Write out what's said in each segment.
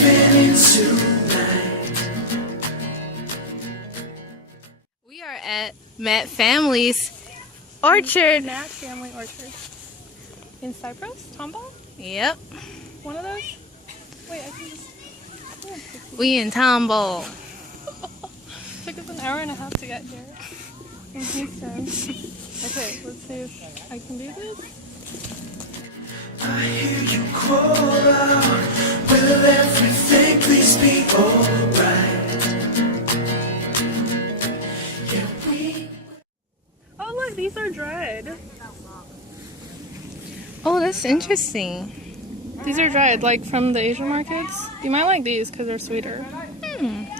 living in tonight. We are at Matt Family's orchard. Matt Family Orchard. In Cyprus? Tombow? Yep. One of those? Wait, I can just... We in Tombow. Took us an hour and a half to get here. In Houston. Okay, let's see if I can do this. I hear you call out, will everything please be alright? Yeah, Oh look, these are dried. Oh, that's interesting. These are dried, like from the Asian markets. You might like these because they're sweeter.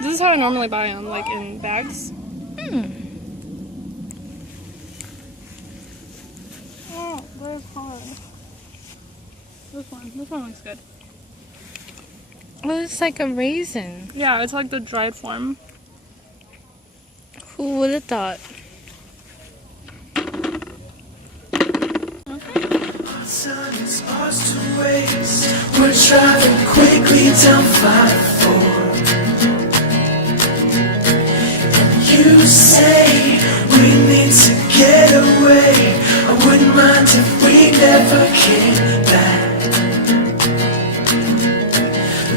This is how I normally buy them, like in bags. Oh, there's hard. This one looks good. Oh, it's like a raisin. Yeah, it's like the dried form. Who would have thought? time is ours to waste. We're driving quickly down 5-4. You say we need to get away. I wouldn't mind if we never came back.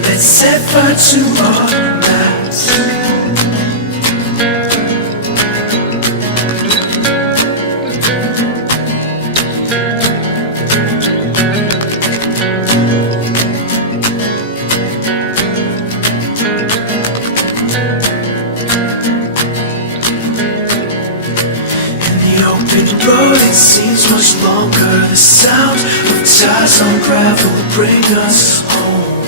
Let's set fire to our maps. It seems much longer. The sound of tires on gravel will bring us home.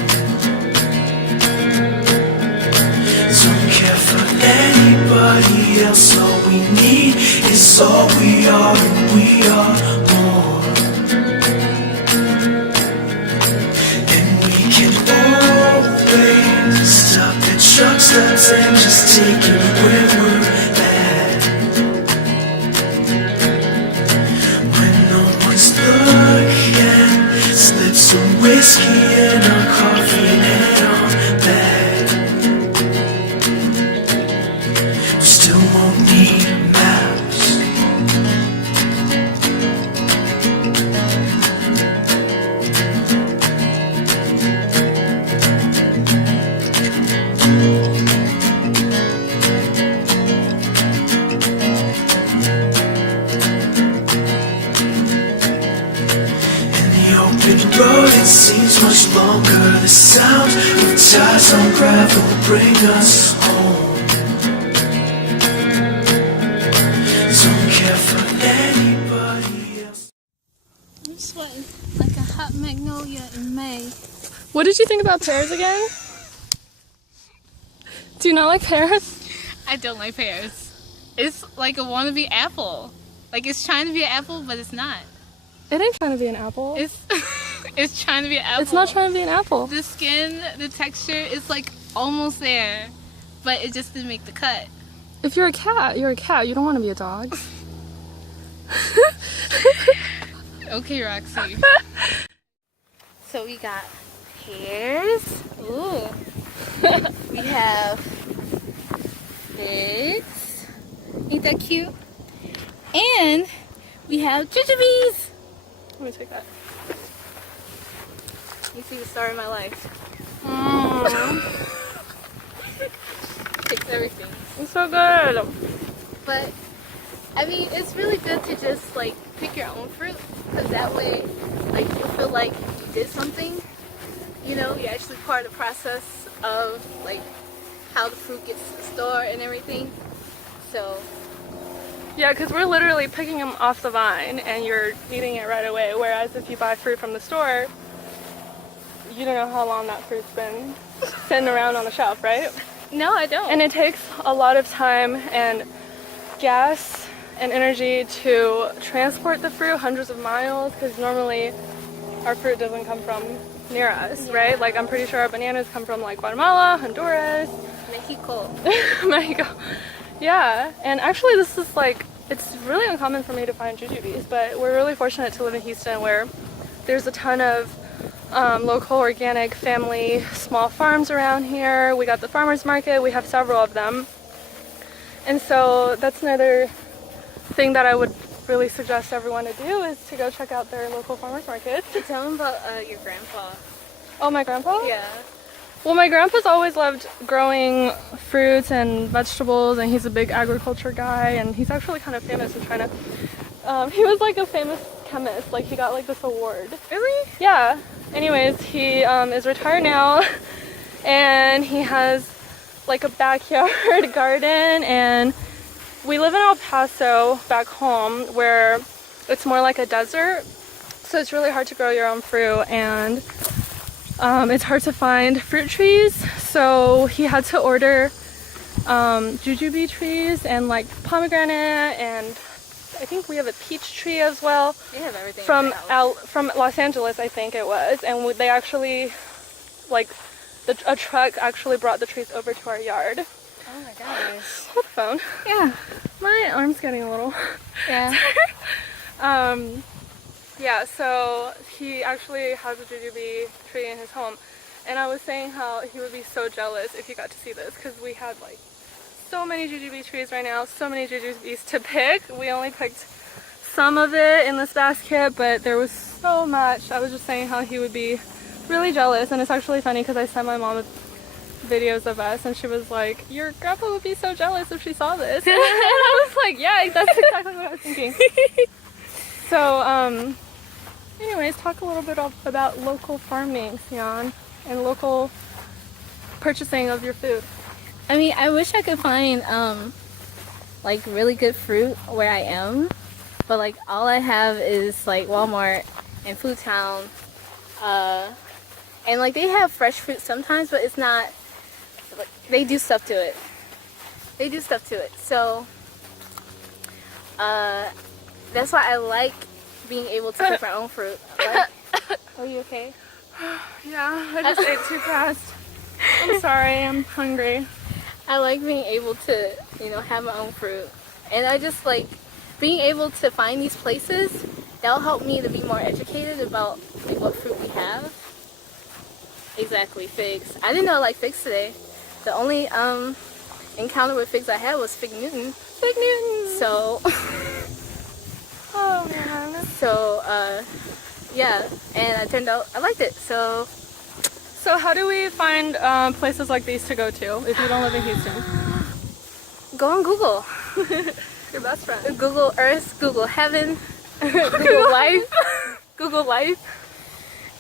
Don't care for anybody else. All we need is all we are, and we are more. And we can always stop at truck stops and just take it where we're at. Slip some whiskey in our coffee and head on back. We still won't need maps. Open road, it seems much longer. The sound of tires on gravel will bring us home. Don't care for anybody else. I'm sweating like a hot magnolia in May. What did you think about pears again? Do you not like pears? I don't like pears. It's like a wannabe apple. Like it's trying to be an apple, but it's not. It ain't trying to be an apple. It's trying to be an apple. It's not trying to be an apple. The skin, the texture is like almost there, but it just didn't make the cut. If you're a cat, you're a cat. You don't want to be a dog. Okay, Roxy. So we got pears. Ooh. We have figs. Ain't that cute? And we have jujubes. Let me take that. You see the star of my life. Takes everything. It's so good. But I mean, it's really good to just like pick your own fruit, because that way, like you feel like you did something. You know, you're actually part of the process of like how the fruit gets to the store and everything. So. Yeah, because we're literally picking them off the vine and you're eating it right away. Whereas if you buy fruit from the store, you don't know how long that fruit's been sitting around on the shelf, right? No, I don't. And it takes a lot of time and gas and energy to transport the fruit hundreds of miles, because normally our fruit doesn't come from near us, right? Like I'm pretty sure our bananas come from like Guatemala, Honduras, Mexico. Mexico. Yeah, and actually this is like, it's really uncommon for me to find jujubes, but we're really fortunate to live in Houston where there's a ton of local organic family small farms around here. We got the farmers market. We have several of them. And so that's another thing that I would really suggest everyone to do, is to go check out their local farmers market. Tell them about your grandpa. Oh, my grandpa? Yeah. Well, my grandpa's always loved growing fruits and vegetables, and he's a big agriculture guy, and he's actually kind of famous in China. He was like a famous chemist, like he got like this award. Really? Yeah. Anyways, he is retired now, and he has like a backyard garden, and we live in El Paso back home where it's more like a desert, so it's really hard to grow your own fruit, and it's hard to find fruit trees, so he had to order jujube trees and like pomegranate, and I think we have a peach tree as well. They have everything from Los Angeles, I think it was, and they actually, like, a truck actually brought the trees over to our yard. Oh my gosh. Hold the phone. Yeah. My arm's getting a little. Yeah. Yeah, so he actually has a jujube tree in his home, and I was saying how he would be so jealous if he got to see this, because we had like so many jujube trees right now, so many jujubes to pick. We only picked some of it in this basket, but there was so much. I was just saying how he would be really jealous, and it's actually funny because I sent my mom videos of us, and she was like, your grandpa would be so jealous if she saw this. And I was like, yeah, that's exactly what I was thinking. So, anyways, talk a little bit about local farming, Sion, and local purchasing of your food. I mean, I wish I could find like really good fruit where I am, but like all I have is like Walmart and Food Town, and like they have fresh fruit sometimes, but it's not like, they do stuff to it. They do stuff to it. So that's why I like being able to pick my own fruit. Like, are you okay? Yeah, I just ate too fast. I'm sorry, I'm hungry. I like being able to, you know, have my own fruit. And I just like being able to find these places. That'll help me to be more educated about like what fruit we have. Exactly, figs. I didn't know I liked figs today. The only encounter with figs I had was Fig Newton. Fig Newton! So oh man. So yeah, and I turned out I liked it. So how do we find places like these to go to if you don't live in Houston? go on Google. Your best friend. Google Earth, Google Heaven, Google Life, Google Life,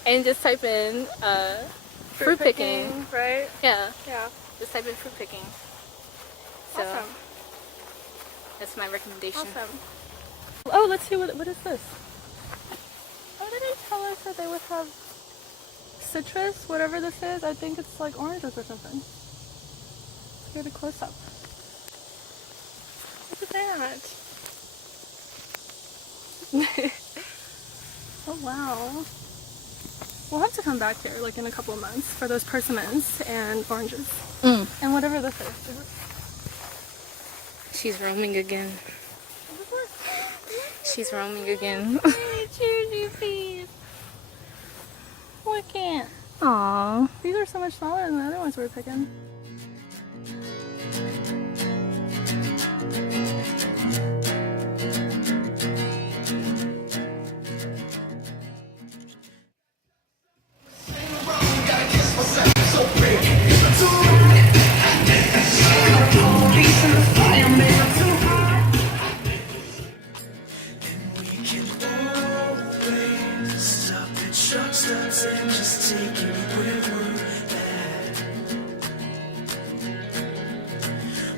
and just type in fruit picking. Right? Yeah, Yeah. just type in fruit picking. So Awesome. that's my recommendation. Awesome. Oh, let's see, what is this? Oh, did they tell us that they would have citrus, whatever this is? I think it's like oranges or something. Let's get a close up. Look at that. Oh wow. We'll have to come back here like in a couple of months for those persimmons and oranges. And whatever this is. She's roaming again. She's roaming again. Please. Look at. Aww. These are so much smaller than the other ones we were picking. And just take it where we're at.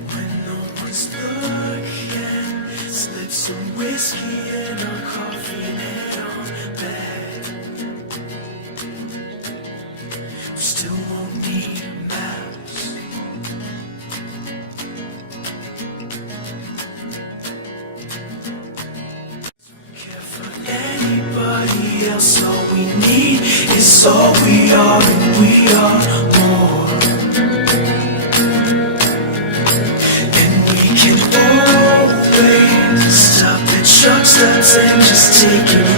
When no one's looking, slip some whiskey and our coffee and head on back. We still won't need maps. Don't care for anybody else. All we need is all we are, and we are more. And we can always stop the truck stops and just take it